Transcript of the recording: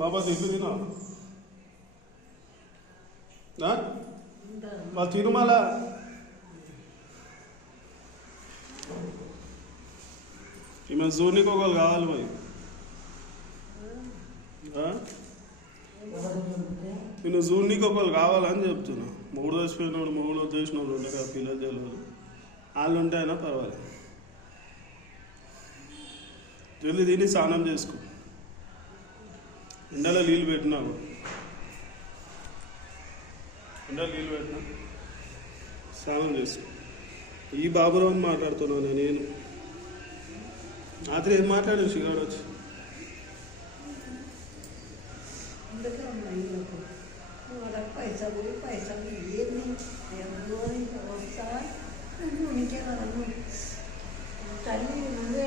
బాబా తిట్లు తినా వాళ్ళు తిరుమల ఈమె జూనికి ఒకళ్ళు కావాలి మరి నేను జూనికి ఒకళ్ళు కావాలని చెప్తున్నా. మూడు వచ్చిపోయినోడు మూడు చేసిన వాళ్ళు ఉంటారు కదా పిల్లలు తెలియదు వాళ్ళు ఉంటే అయినా పర్వాలేదు. జల్దీ తిని స్నానం చేసుకో. ఎండలో నీళ్ళు పెట్టినావు ఎండలో నీళ్ళు పెట్టినా స్నానం చేసుకో. ఈ బాబురావుని మాట్లాడుతున్నాను నేను. రాత్రి ఏం మాట్లాడాను షిగాడు వచ్చి పైసలు ఏమి వస్తా తల్లి నువ్వే